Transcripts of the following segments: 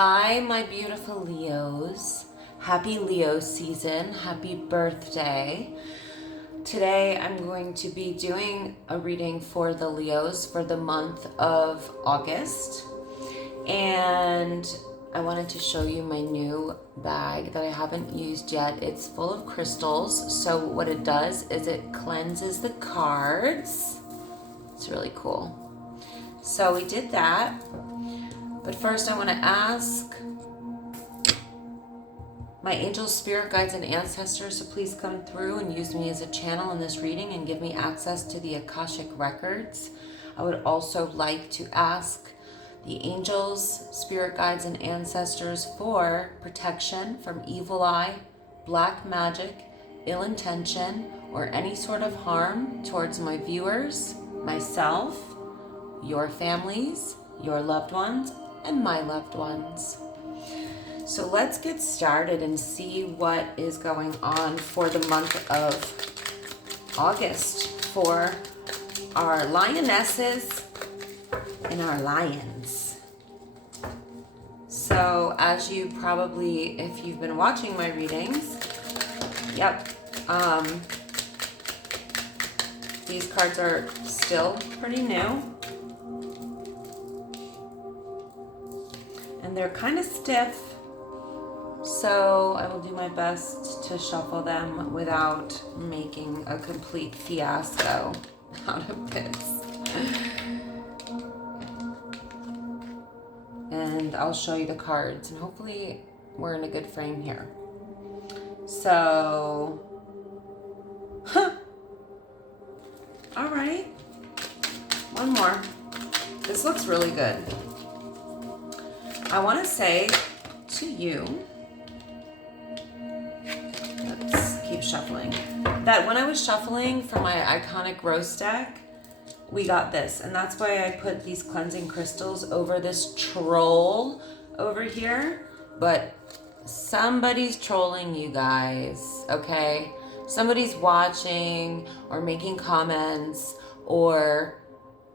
Hi, my beautiful Leos. Happy Leo season. Happy birthday. Today I'm going to be doing a reading for the Leos for the month of August. And I wanted to show you my new bag that I haven't used yet. It's full of crystals. So what it does is it cleanses the cards. It's really cool. So we did that. But first I want to ask my angels, spirit guides, and ancestors to please come through and use me as a channel in this reading and give me access to the Akashic records. I would also like to ask the angels, spirit guides, and ancestors for protection from evil eye, black magic, ill intention, or any sort of harm towards my viewers, myself, your families, your loved ones, and my loved ones. So let's get started and see what is going on for the month of August for our lionesses and our lions. So as you probably, if you've been watching my readings, these cards are still pretty new. And they're kind of stiff, so I will do my best to shuffle them without making a complete fiasco out of this. And I'll show you the cards, and hopefully we're in a good frame here. So, all right, one more. This looks really good. I want to say to you, let's keep shuffling, that when I was shuffling for my iconic rose deck, we got this. And that's why I put these cleansing crystals over this troll over here. But somebody's trolling you guys, okay? Somebody's watching or making comments or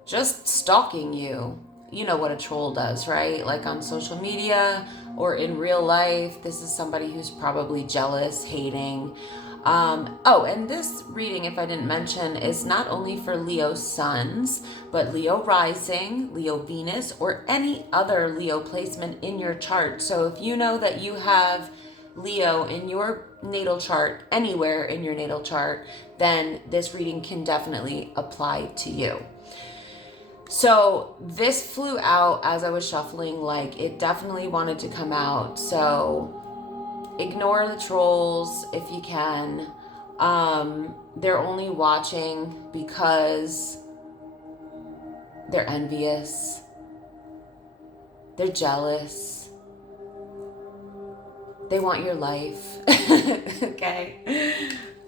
just stalking you. You know what a troll does, right? Like on social media or in real life. This is somebody who's probably jealous, hating. And this reading, if I didn't mention, is not only for Leo suns, but Leo rising, Leo Venus, or any other Leo placement in your chart. So if you know that you have Leo in your natal chart, anywhere in your natal chart, then this reading can definitely apply to you. So this flew out as I was shuffling, like it definitely wanted to come out. So ignore the trolls if you can. They're only watching because they're envious. They're jealous. They want your life. Okay.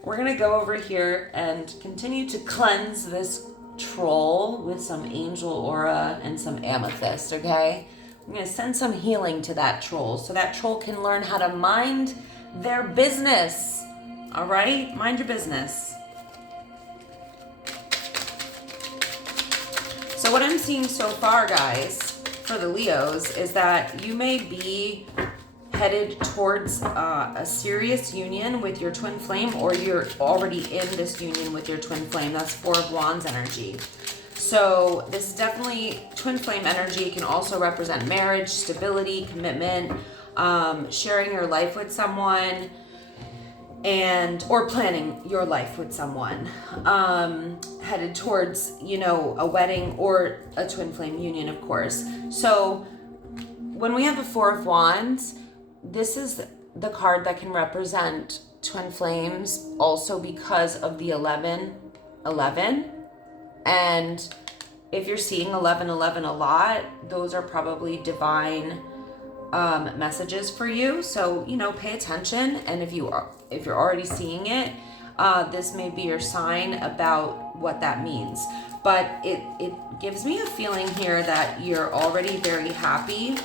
We're going to go over here and continue to cleanse this troll with some angel aura and some amethyst, okay? I'm going to send some healing to that troll so that troll can learn how to mind their business. All right? Mind your business. So what I'm seeing so far, guys, for the Leos is that you may be headed towards a serious union with your twin flame, or you're already in this union with your twin flame. That's Four of Wands energy. So this is definitely twin flame energy. It can also represent marriage, stability, commitment, sharing your life with someone, or planning your life with someone, headed towards, a wedding or a twin flame union, of course. So when we have a Four of Wands, this is the card that can represent twin flames also because of the 1111. And if you're seeing 1111 a lot, those are probably divine messages for you. So, pay attention. And if you're already seeing it, this may be your sign about what that means. But it gives me a feeling here that you're already very happy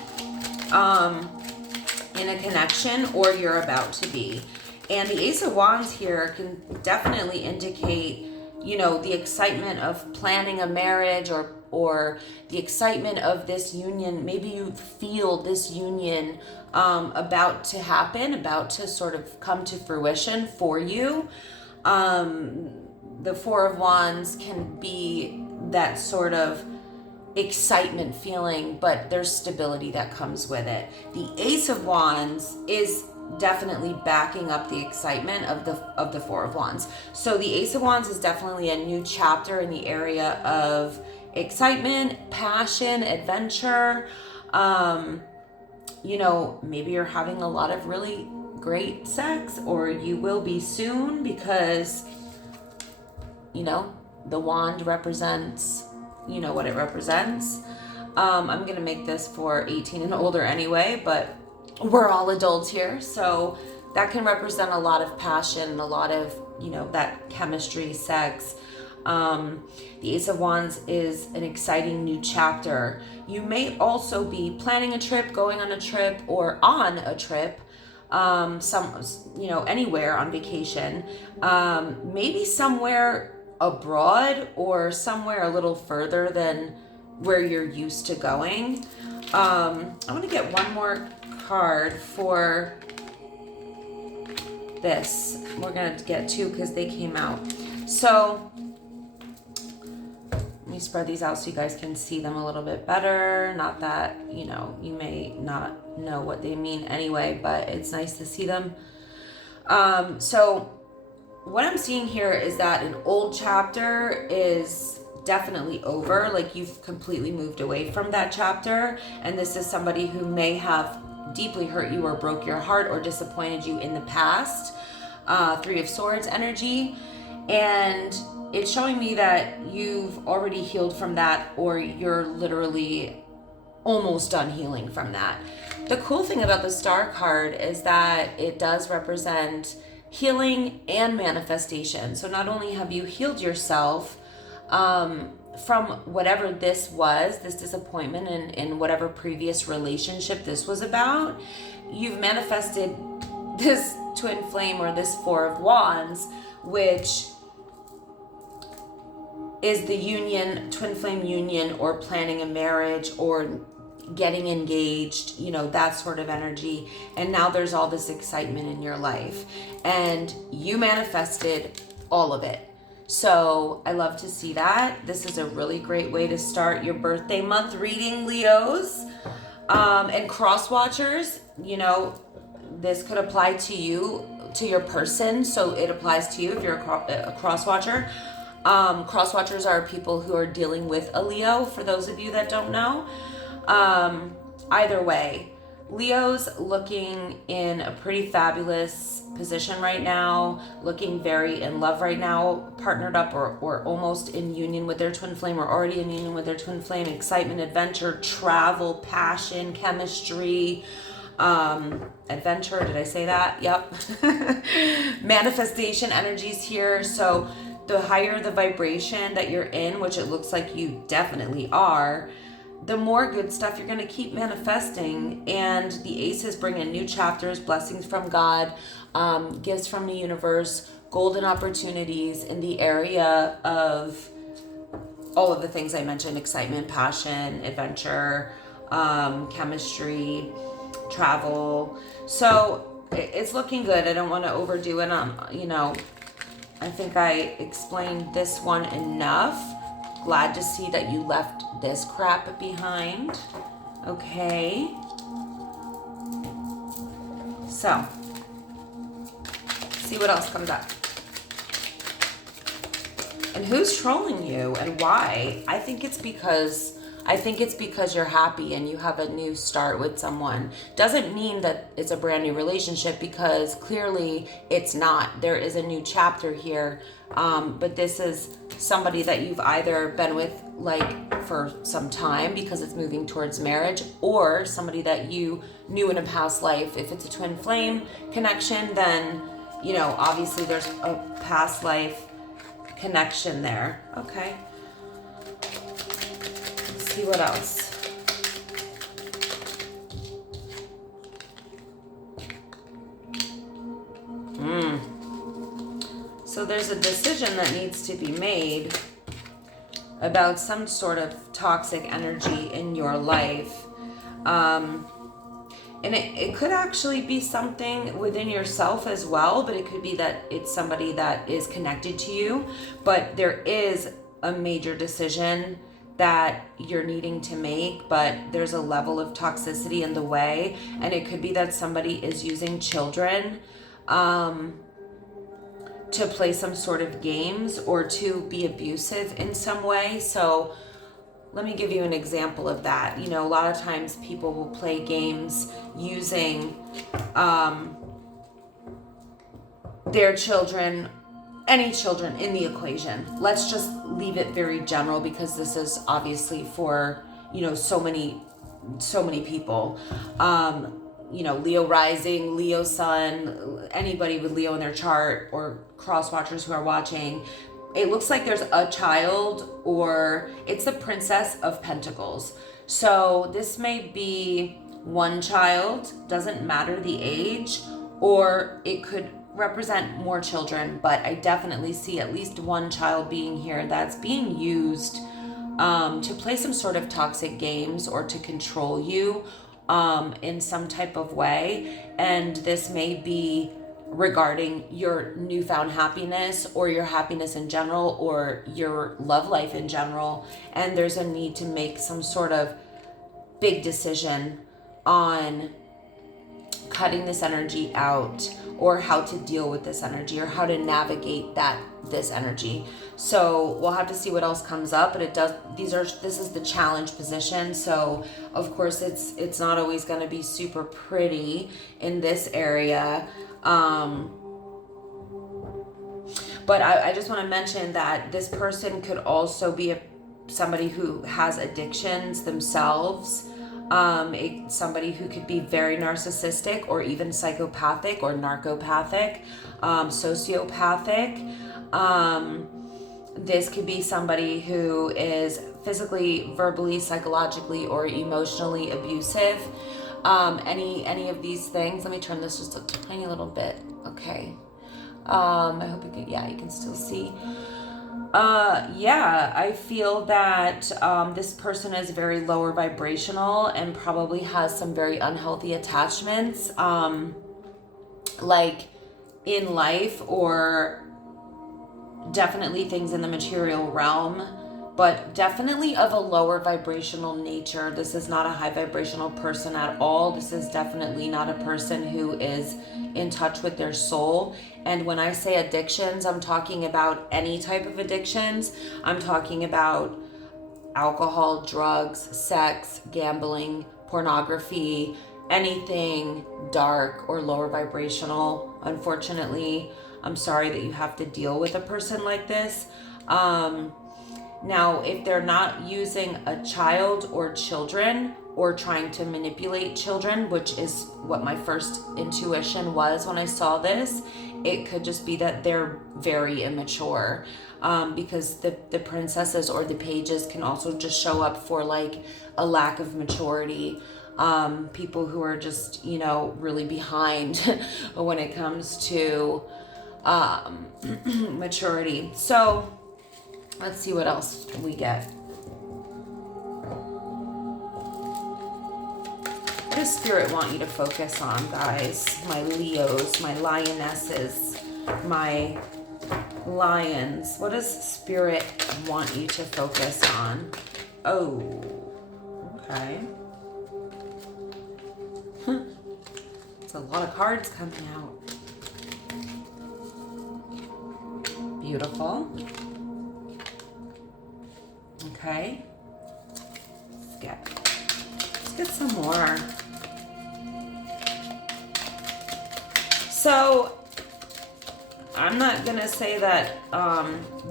in a connection, or you're about to be. And the Ace of Wands here can definitely indicate, the excitement of planning a marriage or or the excitement of this union. Maybe you feel this union about to happen, about to sort of come to fruition for you. The Four of Wands can be that sort of excitement feeling, but there's stability that comes with it. The Ace of Wands is definitely backing up the excitement of the Four of Wands. So the Ace of Wands is definitely a new chapter in the area of excitement, passion, adventure. You know, maybe you're having a lot of really great sex, or you will be soon, because, you know, the wand represents, you know what it represents. I'm gonna make this for 18 and older anyway, but we're all adults here, so that can represent a lot of passion and a lot of, you know, that chemistry, sex. The Ace of Wands is an exciting new chapter. You may also be planning a trip, going on a trip, or on a trip, you know, anywhere on vacation, maybe somewhere abroad or somewhere a little further than where you're used to going. I want to get one more card for this. We're going to get two because they came out. So let me spread these out so you guys can see them a little bit better. Not that, you know, you may not know what they mean anyway, but it's nice to see them. So what I'm seeing here is that an old chapter is definitely over. Like, you've completely moved away from that chapter, and this is somebody who may have deeply hurt you or broke your heart or disappointed you in the past. Three of Swords energy, and it's showing me that you've already healed from that, or you're literally almost done healing from that. The cool thing about the Star card is that it does represent healing and manifestation. So not only have you healed yourself from whatever this was, this disappointment in whatever previous relationship this was about, you've manifested this twin flame, or this Four of Wands, which is the union, twin flame union, or planning a marriage, or getting engaged, you know, that sort of energy. And now there's all this excitement in your life, and you manifested all of it. So I love to see that. This is a really great way to start your birthday month reading, Leos. And cross watchers, you know, this could apply to you, to your person. So it applies to you if you're a cross watcher. Cross watchers are people who are dealing with a Leo, for those of you that don't know. Either way, Leo's looking in a pretty fabulous position right now, looking very in love right now, partnered up or almost in union with their twin flame, or already in union with their twin flame. Excitement, adventure, travel, passion, chemistry, adventure, did I say that? Yep. Manifestation energies here. So the higher the vibration that you're in, which it looks like you definitely are, the more good stuff you're going to keep manifesting. And the aces bring in new chapters, blessings from God, gifts from the universe, golden opportunities in the area of all of the things I mentioned: excitement, passion, adventure, chemistry, travel. So it's looking good. I don't want to overdo it. You know, I think I explained this one enough. Glad to see that you left this crap behind. Okay. So, see what else comes up. And who's trolling you and why? I think it's because you're happy and you have a new start with someone. Doesn't mean that it's a brand new relationship, because clearly it's not. There is a new chapter here. But this is somebody that you've either been with like for some time because it's moving towards marriage, or somebody that you knew in a past life. If it's a twin flame connection, then, you know, obviously there's a past life connection there. Okay. Let's see what else. So there's a decision that needs to be made. about some sort of toxic energy in your life. And it could actually be something within yourself as well, but it could be that it's somebody that is connected to you. But there is a major decision that you're needing to make, but there's a level of toxicity in the way. And it could be that somebody is using children to play some sort of games or to be abusive in some way. So let me give you an example of that. You know, a lot of times people will play games using their children, any children in the equation. Let's just leave it very general because this is obviously for, you know, so many people. You know, Leo rising, Leo sun, anybody with Leo in their chart, or cross watchers who are watching. It looks like there's a child, or it's the Princess of Pentacles. So this may be one child, doesn't matter the age, or it could represent more children, but I definitely see at least one child being here that's being used to play some sort of toxic games or to control you in some type of way. And this may be regarding your newfound happiness or your happiness in general or your love life in general. And there's a need to make some sort of big decision on cutting this energy out, or how to deal with this energy, or how to navigate this energy. So we'll have to see what else comes up, but this is the challenge position. So of course it's not always going to be super pretty in this area. But I just want to mention that this person could also be somebody who has addictions themselves. Somebody who could be very narcissistic or even psychopathic or narcopathic, sociopathic. This could be somebody who is physically, verbally, psychologically, or emotionally abusive. Any of these things. Let me turn this just a tiny little bit. Okay. I hope you can still see. I feel that this person is very lower vibrational and probably has some very unhealthy attachments, like in life, or definitely things in the material realm, but definitely of a lower vibrational nature. This is not a high vibrational person at all. This is definitely not a person who is in touch with their soul. And when I say addictions, I'm talking about any type of addictions. I'm talking about alcohol, drugs, sex, gambling, pornography, anything dark or lower vibrational. Unfortunately, I'm sorry that you have to deal with a person like this. Now, if they're not using a child or children or trying to manipulate children, which is what my first intuition was when I saw this, it could just be that they're very immature, because the princesses or the pages can also just show up for like a lack of maturity. People who are just, really behind when it comes to maturity. So let's see what else we get. What does Spirit want you to focus on, guys? My Leos, my Lionesses, my Lions. What does Spirit want you to focus on? Oh, okay. It's a lot of cards coming out. Beautiful. Okay. Let's get some more. So, I'm not gonna say that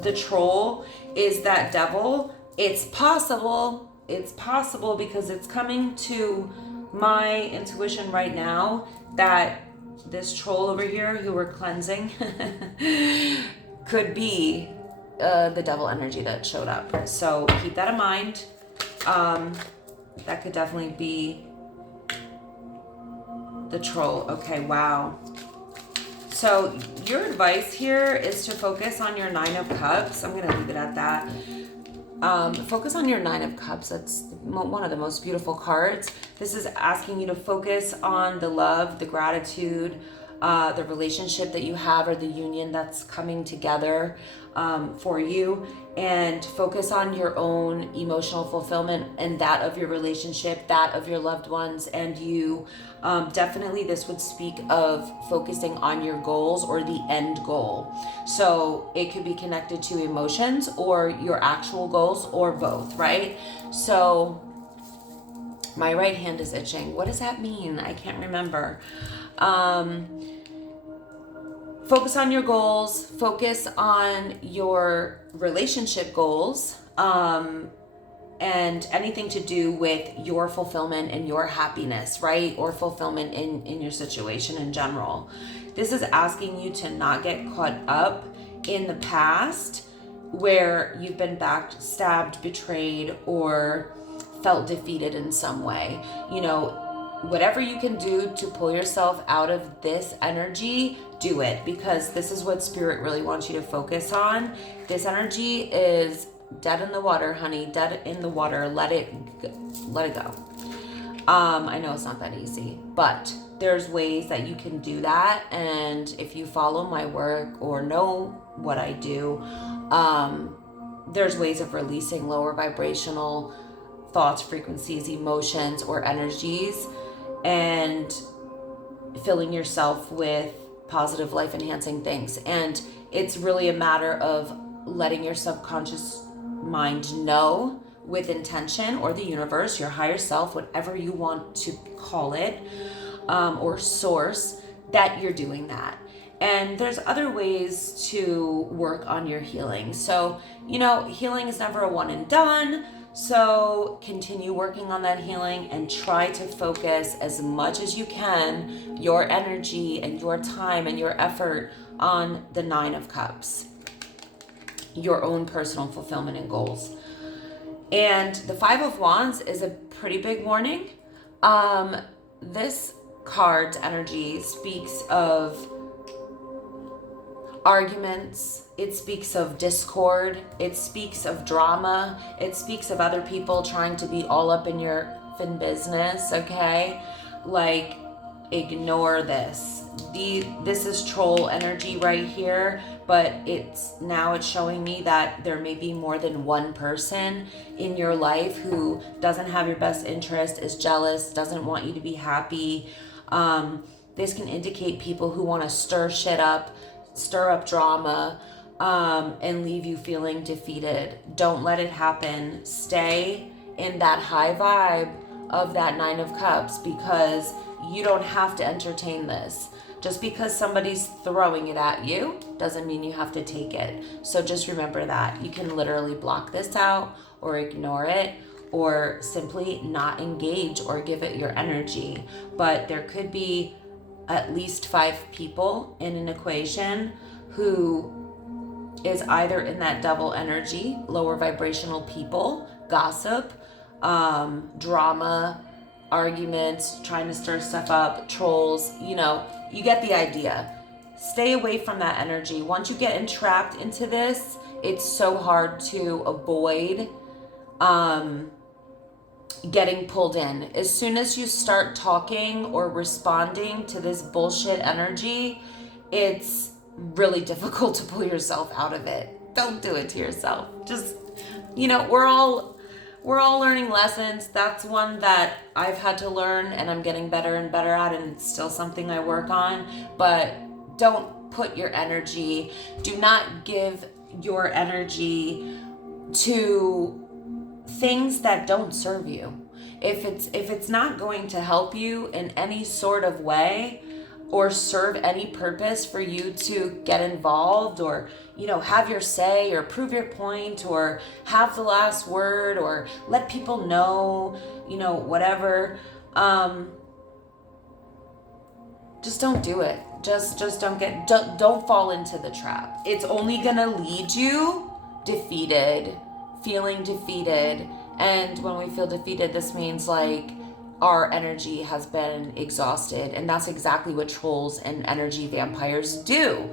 the troll is that devil. It's possible because it's coming to my intuition right now that this troll over here who we're cleansing could be the devil energy that showed up. So keep that in mind. That could definitely be the troll. Okay, wow. So your advice here is to focus on your 9 of Cups. I'm going to leave it at that. Focus on your Nine of Cups. That's one of the most beautiful cards. This is asking you to focus on the love, the gratitude, the relationship that you have, or the union that's coming together for you, and focus on your own emotional fulfillment and that of your relationship, that of your loved ones, and you. Definitely this would speak of focusing on your goals or the end goal. So it could be connected to emotions or your actual goals, or both, right? So my right hand is itching. What does that mean? I can't remember. Focus on your goals, focus on your relationship goals, and anything to do with your fulfillment and your happiness, right? Or fulfillment in your situation in general. This is asking you to not get caught up in the past where you've been backstabbed, betrayed, or felt defeated in some way. You know, whatever you can do to pull yourself out of this energy, do it, because this is what Spirit really wants you to focus on. This energy is dead in the water, honey, dead in the water. Let it go. I know it's not that easy, but there's ways that you can do that. And if you follow my work or know what I do, there's ways of releasing lower vibrational thoughts, frequencies, emotions, or energies, and filling yourself with positive life enhancing things. And it's really a matter of letting your subconscious mind know with intention, or the universe, your higher self, whatever you want to call it, or source, that you're doing that. And there's other ways to work on your healing. So, you know, healing is never a one and done. So continue working on that healing and try to focus as much as you can your energy and your time and your effort on the Nine of Cups, your own personal fulfillment and goals. And the Five of Wands is a pretty big warning. This card's energy speaks of arguments, it speaks of discord, it speaks of drama, it speaks of other people trying to be all up in your business, okay? Like, ignore this. This is troll energy right here, but it's showing me that there may be more than one person in your life who doesn't have your best interest, is jealous, doesn't want you to be happy. This can indicate people who want to stir up drama, and leave you feeling defeated. Don't let it happen. Stay in that high vibe of that Nine of Cups, because you don't have to entertain this. Just because somebody's throwing it at you doesn't mean you have to take it. So just remember that. You can literally block this out or ignore it, or simply not engage or give it your energy. But there could be at least 5 people in an equation who is either in that double energy, lower vibrational people, gossip, drama, arguments, trying to stir stuff up, trolls, you know, you get the idea. Stay away from that energy. Once you get entrapped into this, it's so hard to avoid getting pulled in. As soon as you start talking or responding to this bullshit energy, it's really difficult to pull yourself out of it. Don't do it to yourself. Just, you know, we're all learning lessons. That's one that I've had to learn, and I'm getting better and better at, and it's still something I work on. But don't put your energy, do not give your energy to things that don't serve you. If it's not going to help you in any sort of way, or serve any purpose for you to get involved, or, you know, have your say, or prove your point, or have the last word, or let people know, you know, whatever, just don't do it. Just don't fall into the trap. It's only gonna lead you defeated, feeling defeated. And when we feel defeated, this means like our energy has been exhausted, and that's exactly what trolls and energy vampires do.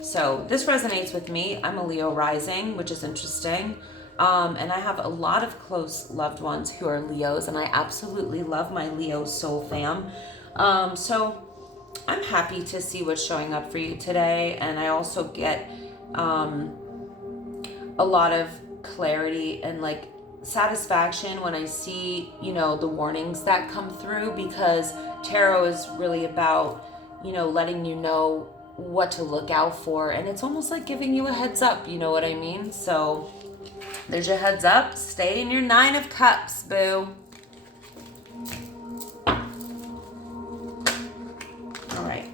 So this resonates with me. I'm a Leo rising, which is interesting. And I have a lot of close loved ones who are Leos, and I absolutely love my Leo soul fam. So I'm happy to see what's showing up for you today. And I also get a lot of clarity and like satisfaction when I see, the warnings that come through, because tarot is really about, letting you know what to look out for. And it's almost like giving you a heads up, you know what I mean? So there's your heads up. Stay in your 9 of Cups, boo. All right.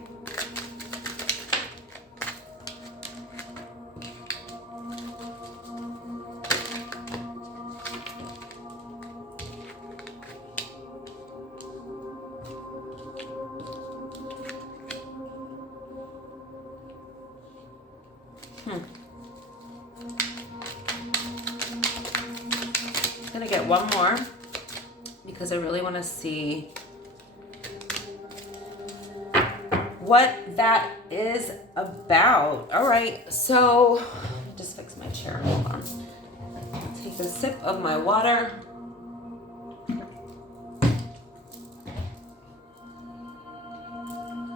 I'm gonna get one more because I really want to see what that is about. All right, so just fix my chair. Hold on. Take a sip of my water.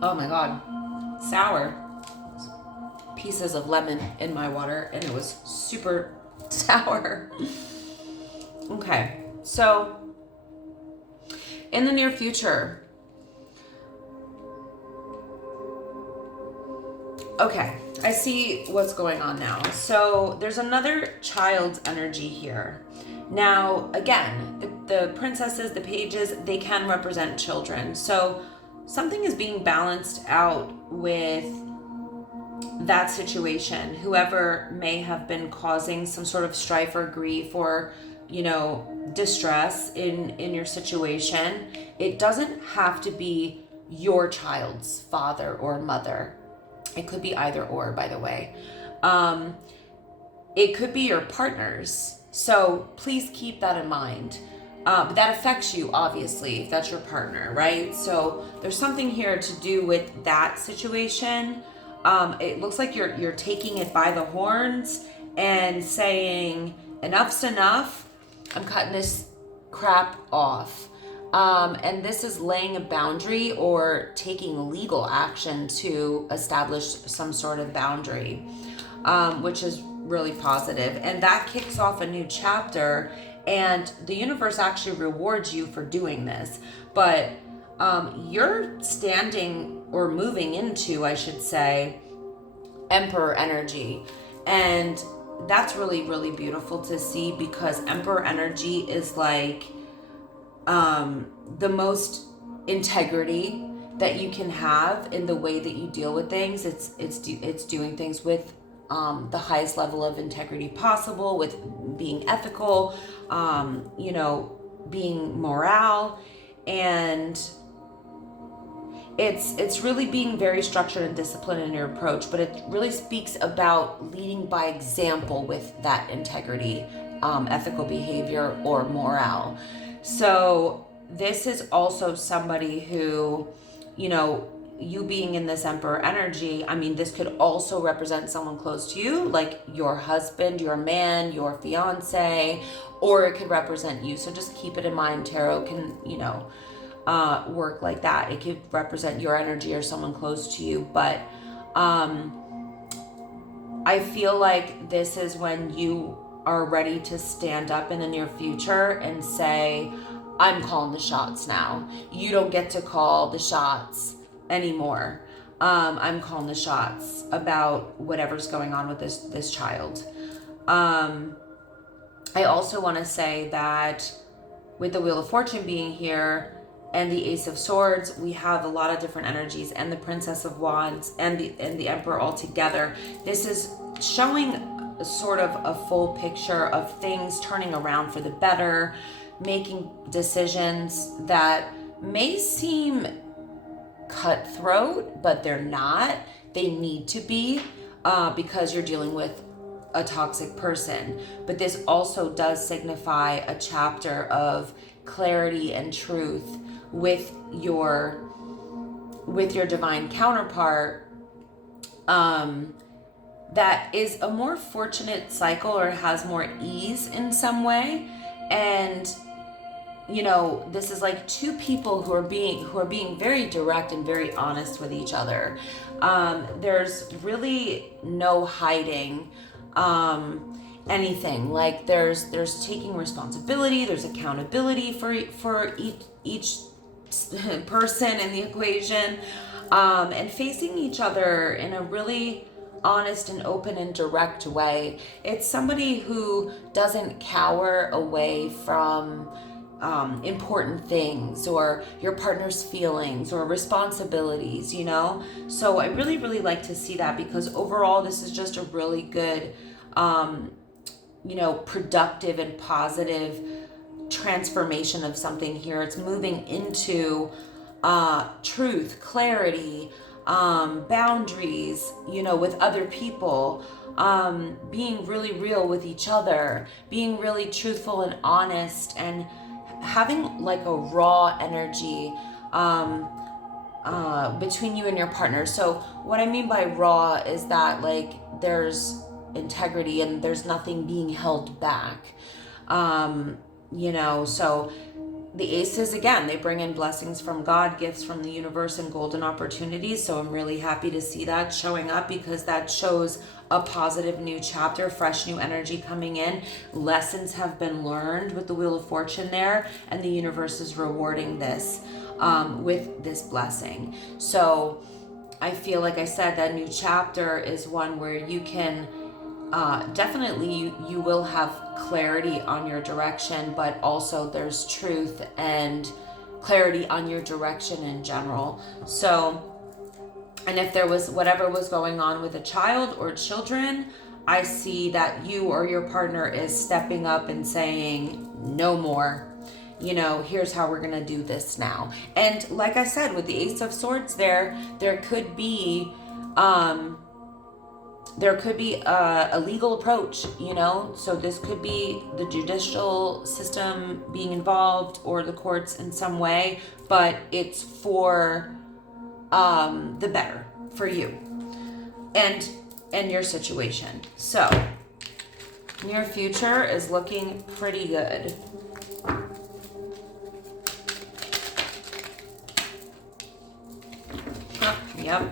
Oh my God, sour. Pieces of lemon in my water, and it was super sour. Okay, so in the near future, okay, I see what's going on now. So there's another child's energy here. Now, again, the princesses, the pages, they can represent children. So something is being balanced out with that situation. Whoever may have been causing some sort of strife or grief or, distress in your situation, it doesn't have to be your child's father or mother. It could be either or, by the way. It could be your partner's. So please keep that in mind. But that affects you, obviously, if that's your partner, right? So there's something here to do with that situation. It looks like you're taking it by the horns and saying, enough's enough. I'm cutting this crap off. And this is laying a boundary or taking legal action to establish some sort of boundary, which is really positive. And that kicks off a new chapter, and the universe actually rewards you for doing this. But you're standing or moving into, I should say, Emperor energy. And that's really, really beautiful to see, because Emperor energy is like the most integrity that you can have in the way that you deal with things. It's doing things with the highest level of integrity possible, with being ethical, being morale, and it's really being very structured and disciplined in your approach. But it really speaks about leading by example with that integrity, ethical behavior, or morale. So this is also somebody who, you being in this Emperor energy, I mean, this could also represent someone close to you, like your husband, your man, your fiance, or it could represent you. So just keep it in mind. Tarot can, work like that. It could represent your energy or someone close to you. But I feel like this is when you are ready to stand up in the near future and say, I'm calling the shots now. You don't get to call the shots anymore. I'm calling the shots about whatever's going on with this child. I also want to say that with the Wheel of Fortune being here and the Ace of Swords, we have a lot of different energies, and the Princess of Wands and the Emperor all together. This is showing sort of a full picture of things turning around for the better, making decisions that may seem cutthroat, but they're not. They need to be, because you're dealing with a toxic person. But this also does signify a chapter of clarity and truth with your divine counterpart, that is a more fortunate cycle or has more ease in some way. And this is like two people who are being very direct and very honest with each other. There's really no hiding anything. Like there's taking responsibility, there's accountability for each person in the equation, and facing each other in a really honest and open and direct way. It's somebody who doesn't cower away from important things or your partner's feelings or responsibilities, So I really, really like to see that, because overall this is just a really good, productive and positive transformation of something here. It's moving into truth, clarity, boundaries, with other people, being really real with each other, being really truthful and honest, and having like a raw energy between you and your partner. So what I mean by raw is that like there's integrity and there's nothing being held back. So the aces, again, they bring in blessings from God, gifts from the universe, and golden opportunities. So I'm really happy to see that showing up, because that shows a positive new chapter, fresh new energy coming in. Lessons have been learned with the Wheel of Fortune there, and the universe is rewarding this with this blessing. So I feel, like I said, that new chapter is one where you can definitely you will have clarity on your direction, but also there's truth and clarity on your direction in general. So, and if there was whatever was going on with a child or children, I see that you or your partner is stepping up and saying, no more. Here's how we're going to do this now. And like I said, with the Ace of Swords there could be a legal approach, so this could be the judicial system being involved or the courts in some way, but it's for the better for you and your situation. So your future is looking pretty good. Yep.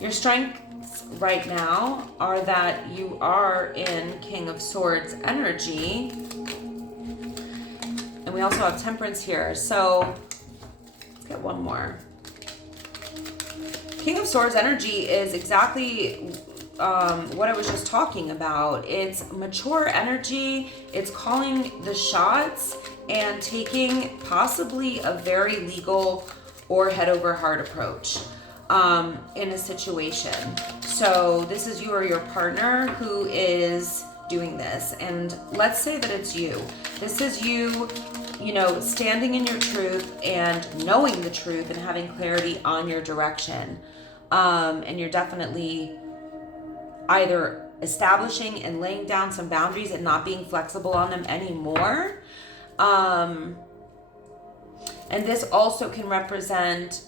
Your strengths right now are that you are in King of Swords energy. And we also have Temperance here. So let's get one more. King of Swords energy is exactly what I was just talking about. It's mature energy. It's calling the shots and taking possibly a very legal or head over heart approach in a situation. So this is you or your partner who is doing this. And let's say that it's you. This is you, standing in your truth and knowing the truth and having clarity on your direction. And you're definitely either establishing and laying down some boundaries and not being flexible on them anymore. And this also can represent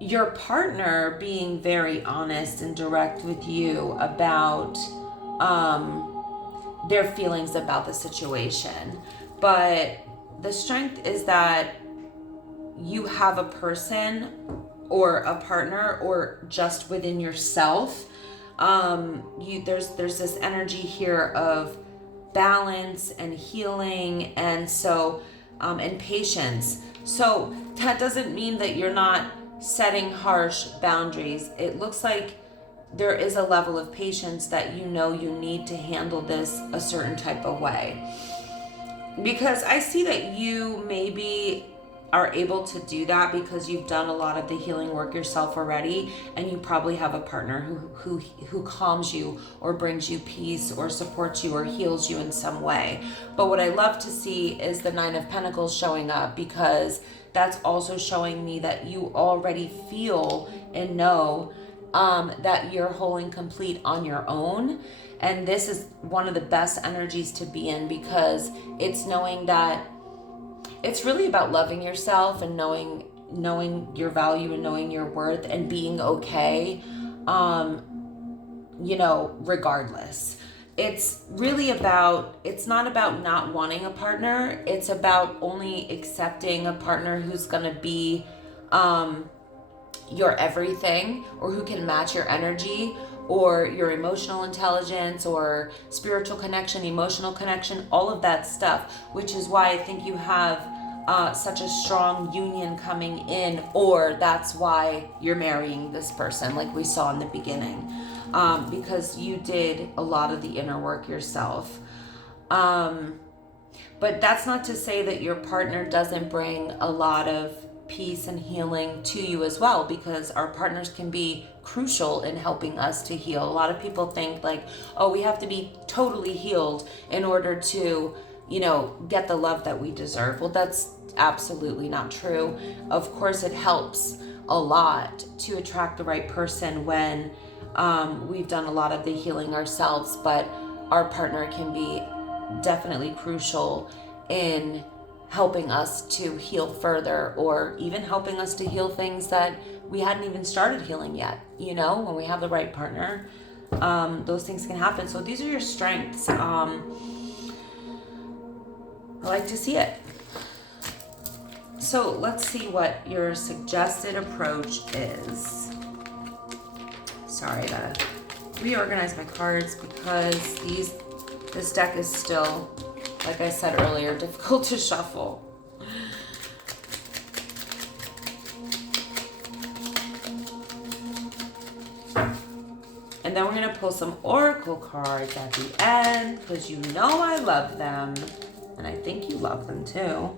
your partner being very honest and direct with you about their feelings about the situation. But the strength is that you have a person or a partner, or just within yourself, there's this energy here of balance and healing, and so and patience. So that doesn't mean that you're not setting harsh boundaries. It looks like there is a level of patience that you need to handle this a certain type of way, because I see that you maybe are able to do that because you've done a lot of the healing work yourself already, and you probably have a partner who calms you or brings you peace or supports you or heals you in some way. But what I love to see is the Nine of Pentacles showing up, because that's also showing me that you already feel and know that you're whole and complete on your own. And this is one of the best energies to be in, because it's knowing that it's really about loving yourself and knowing your value and knowing your worth and being okay regardless. It's really about, it's not about not wanting a partner. It's about only accepting a partner who's going to be your everything, or who can match your energy, or your emotional intelligence, or spiritual connection, emotional connection, all of that stuff, which is why I think you have such a strong union coming in, or that's why you're marrying this person, like we saw in the beginning, because you did a lot of the inner work yourself. But that's not to say that your partner doesn't bring a lot of peace and healing to you as well, because our partners can be crucial in helping us to heal. A lot of people think like, oh, we have to be totally healed in order to, get the love that we deserve. Well, that's absolutely not true. Of course, it helps a lot to attract the right person when we've done a lot of the healing ourselves, but our partner can be definitely crucial in helping us to heal further, or even helping us to heal things that we hadn't even started healing yet. When we have the right partner, those things can happen. So these are your strengths. I like to see it. So let's see what your suggested approach is. Sorry, I gotta reorganize my cards because this deck is still, like I said earlier, difficult to shuffle. And then we're going to pull some oracle cards at the end, because I love them. And I think you love them too.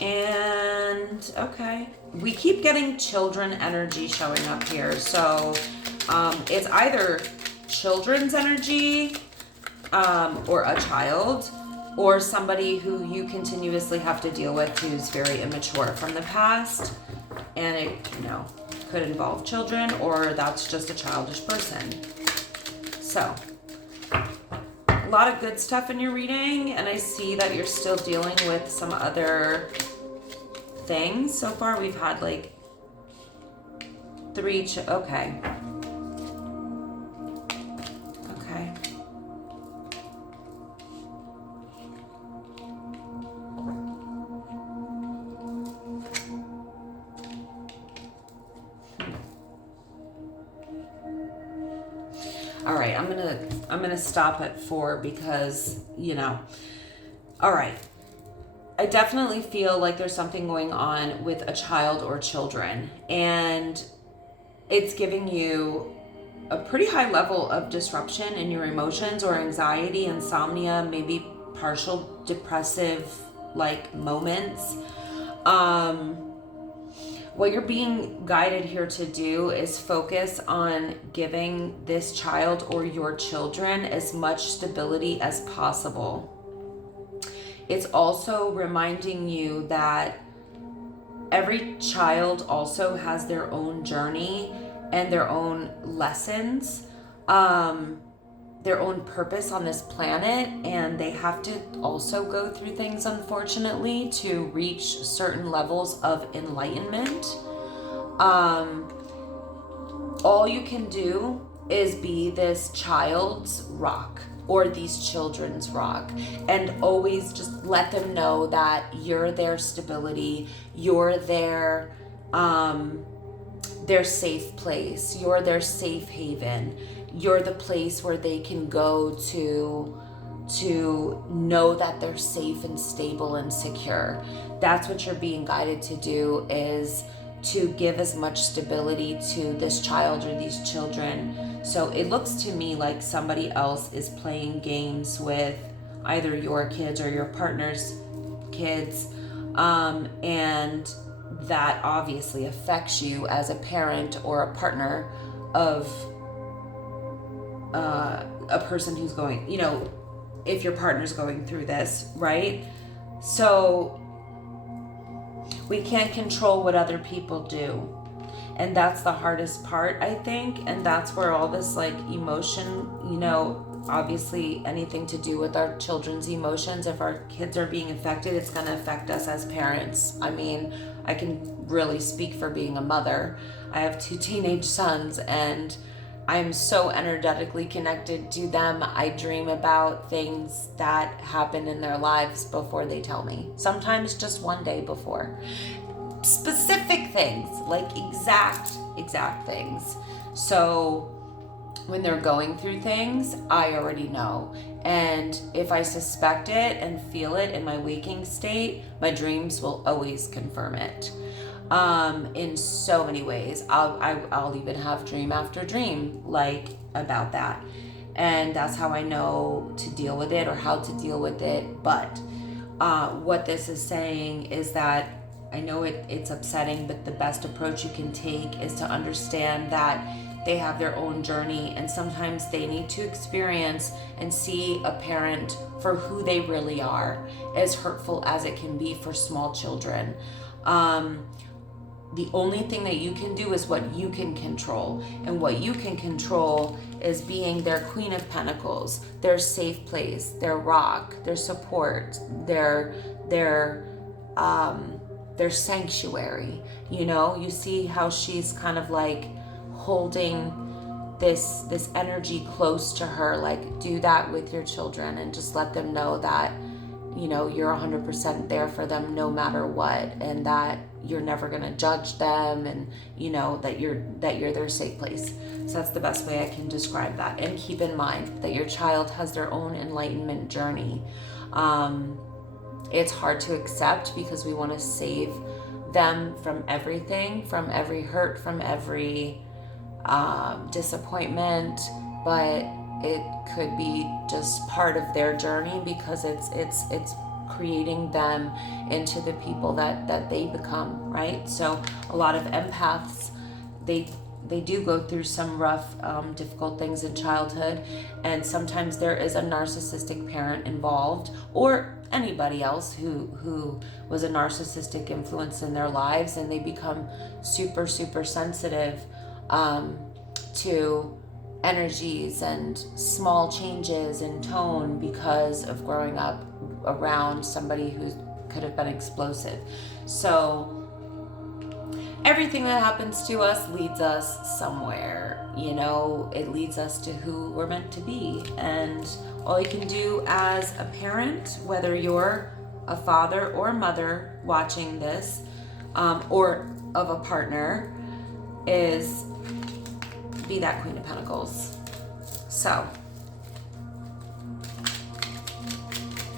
And, okay. We keep getting children energy showing up here. So it's either children's energy, or a child, or somebody who you continuously have to deal with who's very immature from the past, and it could involve children, or that's just a childish person. So a lot of good stuff in your reading, and I see that you're still dealing with some other things. So far we've had like 3 okay. All right, I'm gonna stop at 4 because, all right. I definitely feel like there's something going on with a child or children, and it's giving you a pretty high level of disruption in your emotions, or anxiety, insomnia, maybe partial depressive like moments. What you're being guided here to do is focus on giving this child or your children as much stability as possible. It's also reminding you that every child also has their own journey and their own lessons, their own purpose on this planet, and they have to also go through things, unfortunately, to reach certain levels of enlightenment. All you can do is be this child's rock, or these children's rock, and always just let them know that you're their stability, you're their safe place, you're their safe haven, you're the place where they can go to know that they're safe and stable and secure. That's what you're being guided to do, is to give as much stability to this child or these children. So it looks to me like somebody else is playing games with either your kids or your partner's kids, and that obviously affects you as a parent or a partner of a person who's going, if your partner's going through this, right? So we can't control what other people do. And that's the hardest part, I think. And that's where all this like emotion, obviously anything to do with our children's emotions. If our kids are being affected, it's going to affect us as parents. I mean, I can really speak for being a mother. I have 2 teenage sons, and I'm so energetically connected to them. I dream about things that happen in their lives before they tell me. Sometimes just one day before. Specific things, like exact things. So when they're going through things, I already know. And if I suspect it and feel it in my waking state, my dreams will always confirm it. In so many ways. I'll even have dream after dream, like, about that. And that's how I know to deal with it or how to deal with it. But what this is saying is that I know it's upsetting, but the best approach you can take is to understand that they have their own journey, and sometimes they need to experience and see a parent for who they really are, as hurtful as it can be for small children. The only thing that you can do is what you can control. And what you can control is being their Queen of Pentacles, their safe place, their rock, their support, their sanctuary. You know, you see how she's kind of like holding this energy close to her. Like, do that with your children and just let them know that, you know, you're 100% there for them no matter what, and that you're never going to judge them, and you know that you're their safe place. So that's the best way I can describe that. And keep in mind that your child has their own enlightenment journey. It's hard to accept because we want to save them from everything, from every hurt, from every disappointment, but it could be just part of their journey because it's creating them into the people that they become, right? So a lot of empaths, they do go through some rough, difficult things in childhood, and sometimes there is a narcissistic parent involved, or anybody else who was a narcissistic influence in their lives, and they become super sensitive to energies and small changes in tone because of growing up around somebody who could have been explosive. So everything that happens to us leads us somewhere, you know. It leads us to who we're meant to be. And all you can do as a parent, whether you're a father or a mother watching this, or of a partner, is be that Queen of Pentacles. So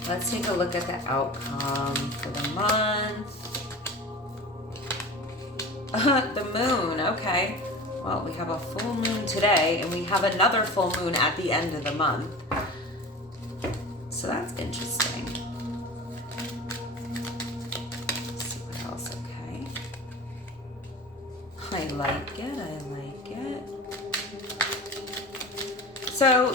let's take a look at the outcome for the month. The moon, okay. Well, we have a full moon today, and we have another full moon at the end of the month. So that's interesting. Let's see what else, okay. I like it, So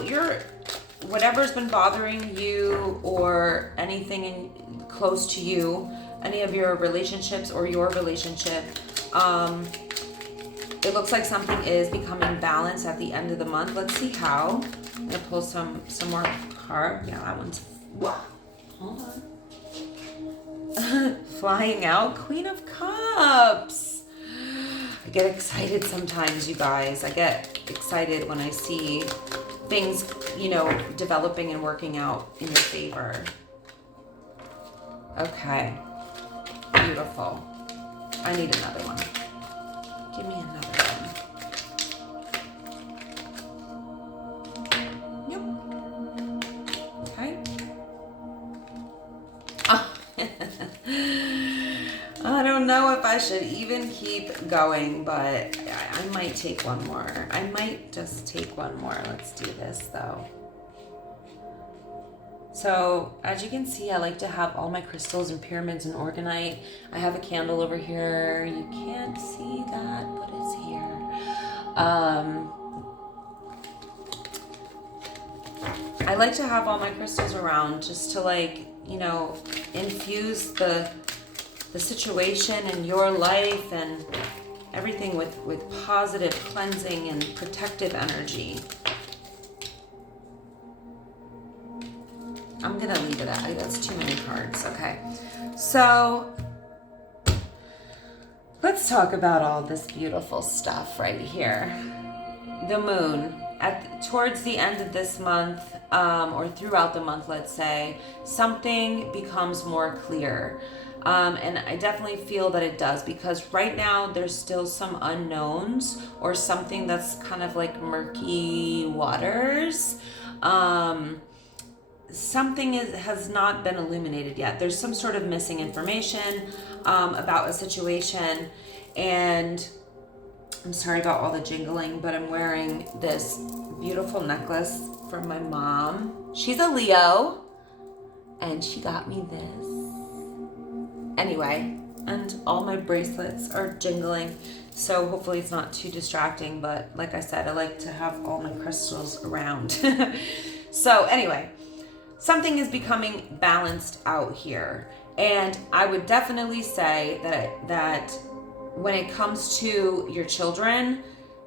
whatever's been bothering you, or anything close to you, any of your relationships or your relationship, it looks like something is becoming balanced at the end of the month. Let's see how. I'm gonna pull some more cards. Yeah, that one's, hold on. Flying out, Queen of Cups. I get excited sometimes, you guys. I get excited when I see things, you know, developing and working out in your favor. Okay. Beautiful. I need another one. Give me another one. Yep. Okay. Oh. I don't know if I should even keep going, but I might take one more. I might just take one more. Let's do this though. So as you can see, I like to have all my crystals and pyramids and organite. I have a candle over here. You can't see that, but it's here. I like to have all my crystals around just to, like, you know, infuse the situation in your life and everything with positive cleansing and protective energy. I'm gonna leave it at, that's too many cards. Okay, so let's talk about all this beautiful stuff right here. The moon, towards the end of this month, or throughout the month, let's say, something becomes more clear. And I definitely feel that it does, because right now there's still some unknowns or something that's kind of like murky waters. Something has not been illuminated yet. There's some sort of missing information about a situation, and I'm sorry about all the jingling, but I'm wearing this beautiful necklace from my mom. She's a Leo, and she got me this. Anyway, and all my bracelets are jingling, so hopefully it's not too distracting, but like I said, I like to have all my crystals around. So anyway, something is becoming balanced out here, and I would definitely say that when it comes to your children,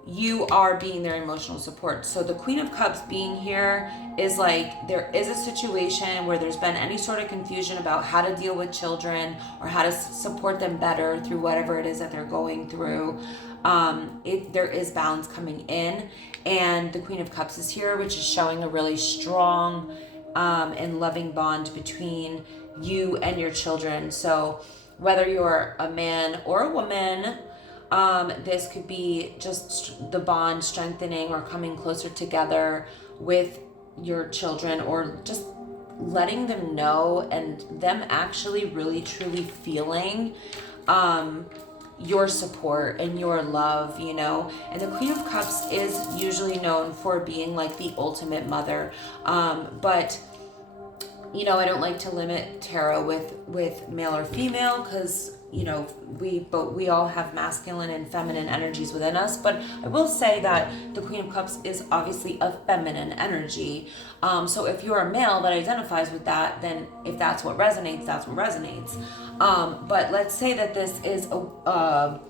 you are being their emotional support. So the Queen of Cups being here is like, there is a situation where there's been any sort of confusion about how to deal with children or how to support them better through whatever it is that they're going through. There is balance coming in, and the Queen of Cups is here, which is showing a really strong and loving bond between you and your children. So whether you're a man or a woman, this could be just the bond strengthening or coming closer together with your children, or just letting them know and them actually really truly feeling your support and your love, you know. And the Queen of Cups is usually known for being like the ultimate mother, but you know, I don't like to limit tarot with male or female, because you know, we all have masculine and feminine energies within us. But I will say that the Queen of Cups is obviously a feminine energy. So if you're a male that identifies with that, then if that's what resonates, that's what resonates. But let's say that this is a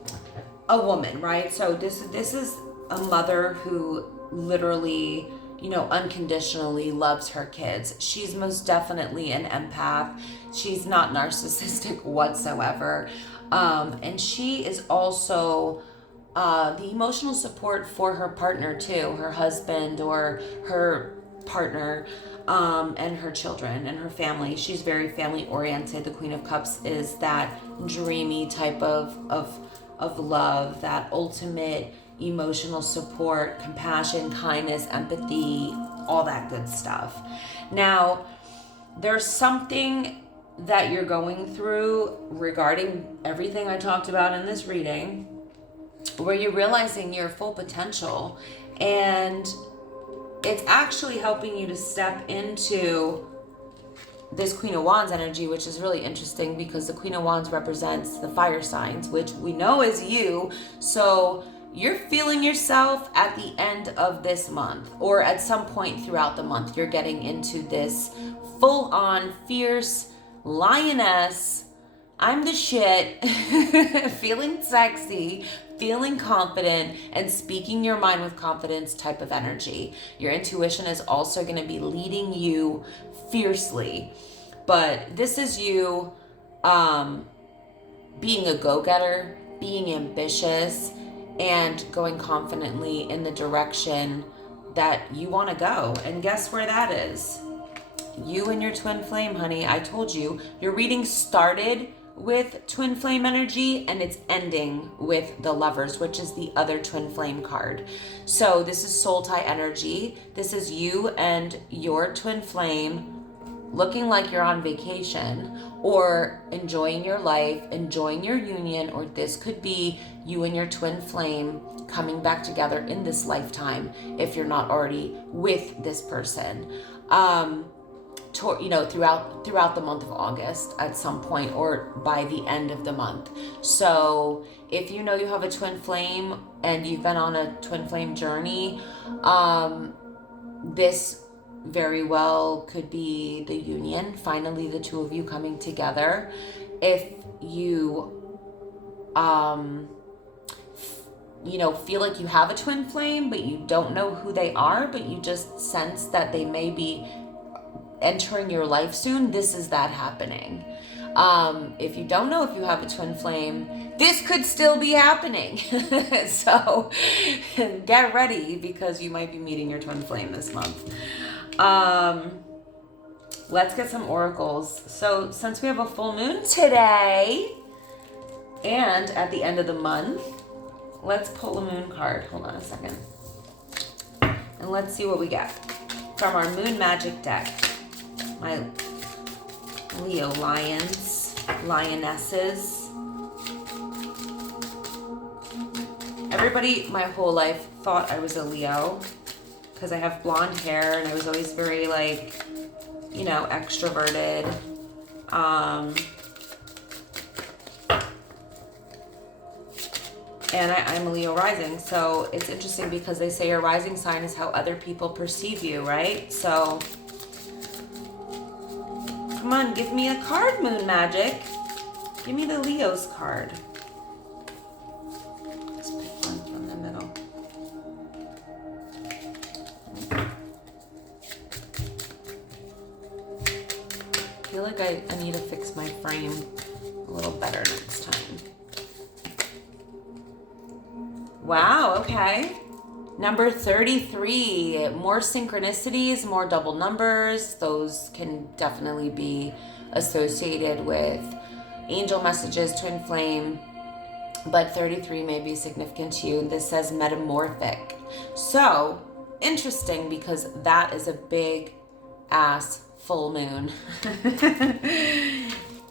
woman, right? So this is a mother who literally, you know, unconditionally loves her kids. She's most definitely an empath. She's not narcissistic whatsoever. And she is also the emotional support for her partner too, her husband or her partner, and her children and her family. She's very family oriented. The Queen of Cups is that dreamy type of love, that ultimate emotional support, compassion, kindness, empathy, all that good stuff. Now, there's something that you're going through regarding everything I talked about in this reading, where you're realizing your full potential, and it's actually helping you to step into this Queen of Wands energy, which is really interesting because the Queen of Wands represents the fire signs, which we know is you. So you're feeling yourself at the end of this month, or at some point throughout the month, you're getting into this full-on fierce lioness, I'm the shit, feeling sexy, feeling confident, and speaking your mind with confidence type of energy. Your intuition is also going to be leading you fiercely, but this is you being a go-getter, being ambitious, and going confidently in the direction that you want to go. And guess where that is? You and your twin flame, honey. I told you, your reading started with twin flame energy and it's ending with the Lovers, which is the other twin flame card. So this is soul tie energy. This is you and your twin flame looking like you're on vacation or enjoying your life, enjoying your union, or this could be you and your twin flame coming back together in this lifetime if you're not already with this person. You know, throughout the month of August at some point, or by the end of the month. So if you know you have a twin flame and you've been on a twin flame journey, this very well could be the union, finally the two of you coming together. If you you know, feel like you have a twin flame but you don't know who they are, but you just sense that they may be entering your life soon, this is that happening. If you don't know if you have a twin flame, this could still be happening. So get ready, because you might be meeting your twin flame this month. Let's get some oracles. So since we have a full moon today and at the end of the month, let's pull a moon card. Hold on a second. And let's see what we get from our moon magic deck. My Leo lions, lionesses. Everybody my whole life thought I was a Leo because I have blonde hair and I was always very like, you know, extroverted. And I'm a Leo rising, so it's interesting because they say your rising sign is how other people perceive you, right? So, come on, give me a card, Moon Magic. Give me the Leo's card. Let's pick one from the middle. I feel like I need to fix my frame a little better next time. Wow, okay. Number 33, more synchronicities, more double numbers. Those can definitely be associated with angel messages, twin flame, but 33 may be significant to you. This says metamorphic. So, interesting, because that is a big ass full moon.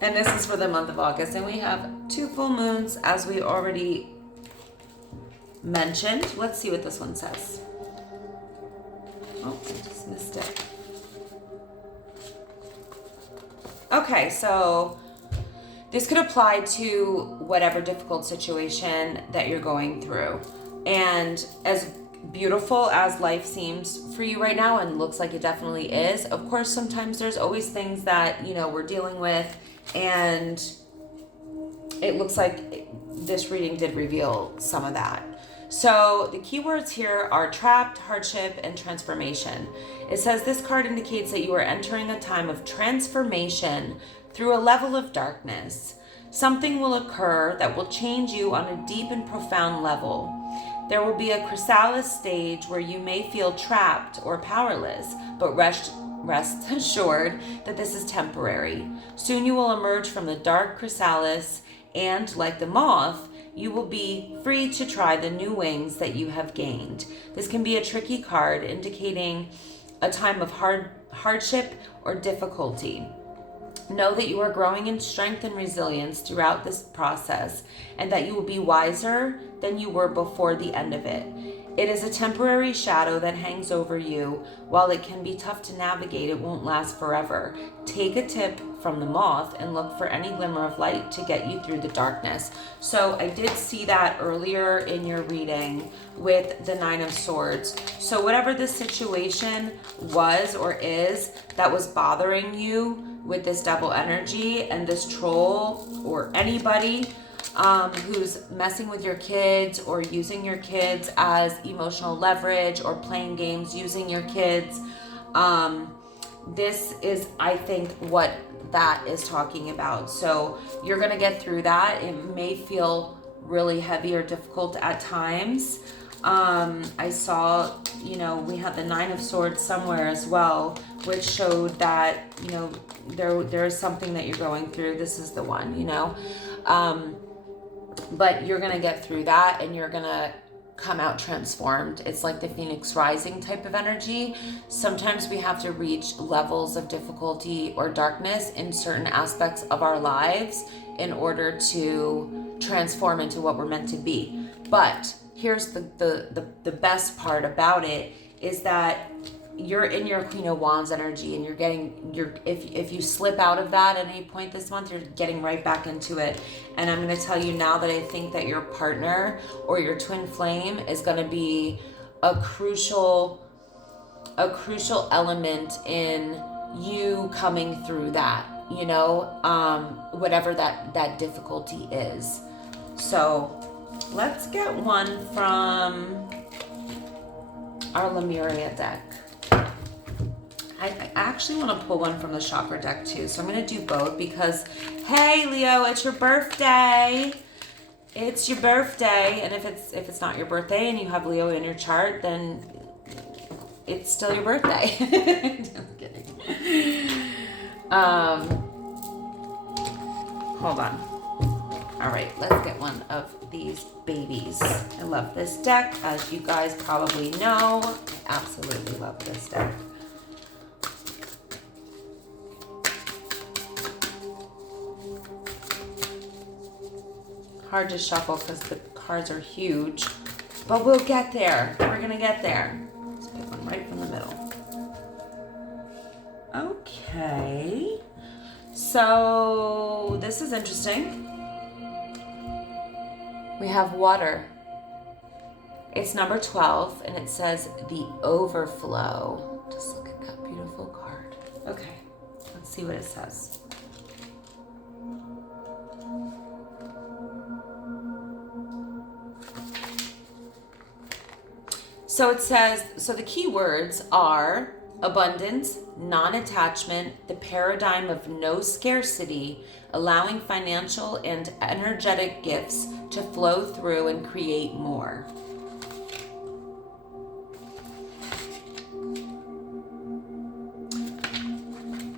And this is for the month of August. And we have 2 full moons, as we already mentioned. Let's see what this one says. Oh, I just missed it. Okay, so this could apply to whatever difficult situation that you're going through. And as beautiful as life seems for you right now, and looks like it definitely is, of course, sometimes there's always things that, you know, we're dealing with, and it looks like this reading did reveal some of that. So the keywords here are trapped, hardship, and transformation. It says this card indicates that you are entering a time of transformation through a level of darkness. Something will occur that will change you on a deep and profound level. There will be a chrysalis stage where you may feel trapped or powerless, but rest assured that this is temporary. Soon you will emerge from the dark chrysalis, and like the moth, you will be free to try the new wings that you have gained. This can be a tricky card indicating a time of hardship or difficulty. Know that you are growing in strength and resilience throughout this process, and that you will be wiser than you were before the end of it. It is a temporary shadow that hangs over you. While it can be tough to navigate, it won't last forever. Take a tip from the moth and look for any glimmer of light to get you through the darkness. So I did see that earlier in your reading with the 9 of Swords. So whatever the situation was or is that was bothering you with this double energy and this troll, or anybody who's messing with your kids or using your kids as emotional leverage or playing games using your kids, this is, I think, what that is talking about. So you're going to get through that. It may feel really heavy or difficult at times. I saw, you know, we had the 9 of Swords somewhere as well, which showed that, you know, there is something that you're going through. This is the one, you know. But you're going to get through that, and you're going to come out transformed. It's like the Phoenix Rising type of energy. Sometimes we have to reach levels of difficulty or darkness in certain aspects of our lives in order to transform into what we're meant to be. But here's the best part about it is that you're in your Queen of Wands energy, and if you slip out of that at any point this month, you're getting right back into it. And I'm going to tell you now that I think that your partner or your twin flame is going to be a crucial element in you coming through that, you know, whatever that difficulty is. So let's get one from our Lemuria deck. I actually want to pull one from the chakra deck too. So I'm going to do both because, hey, Leo, it's your birthday. It's your birthday. And if it's not your birthday and you have Leo in your chart, then it's still your birthday. Just kidding. Hold on. All right, let's get one of these babies. I love this deck. As you guys probably know, I absolutely love this deck. Hard to shuffle because the cards are huge, but we'll get there. We're gonna get there. Let's pick one right from the middle. Okay, so this is interesting. We have water. It's number 12, and it says the overflow. Just look at that beautiful card. Okay, let's see what it says. So it says, so the key words are abundance, non-attachment, the paradigm of no scarcity, allowing financial and energetic gifts to flow through and create more.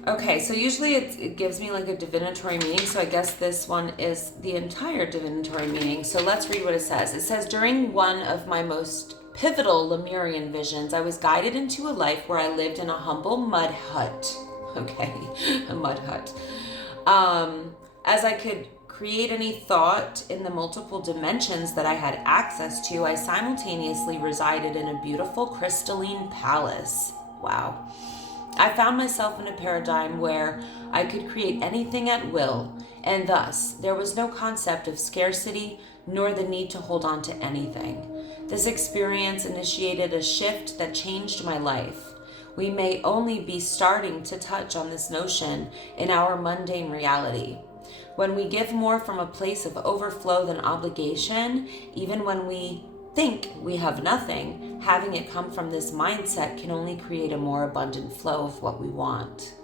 Okay, so usually it gives me like a divinatory meaning, so I guess this one is the entire divinatory meaning. So let's read what it says. It says, during one of my most pivotal Lemurian visions, I was guided into a life where I lived in a humble mud hut. Okay, a mud hut. As I could create any thought in the multiple dimensions that I had access to, I simultaneously resided in a beautiful crystalline palace. Wow. I found myself in a paradigm where I could create anything at will, and thus there was no concept of scarcity nor the need to hold on to anything. This experience initiated a shift that changed my life. We may only be starting to touch on this notion in our mundane reality. When we give more from a place of overflow than obligation, even when we think we have nothing, having it come from this mindset can only create a more abundant flow of what we want.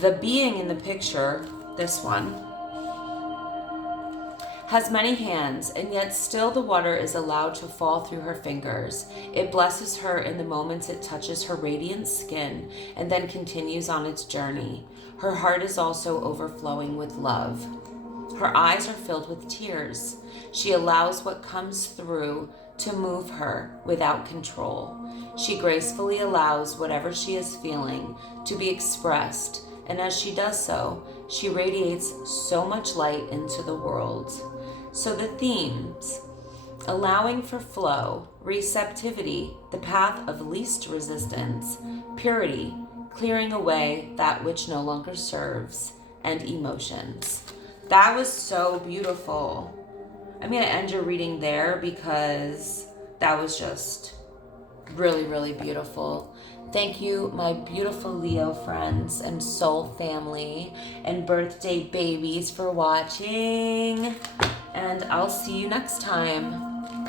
The being in the picture, this one, has many hands, and yet still the water is allowed to fall through her fingers. It blesses her in the moments it touches her radiant skin, and then continues on its journey. Her heart is also overflowing with love. Her eyes are filled with tears. She allows what comes through to move her without control. She gracefully allows whatever she is feeling to be expressed, and as she does so, she radiates so much light into the world. So the themes: allowing for flow, receptivity, the path of least resistance, purity, clearing away that which no longer serves, and emotions. That was so beautiful. I'm going to end your reading there because that was just really, really beautiful. Thank you, my beautiful Leo friends and soul family and birthday babies, for watching. And I'll see you next time.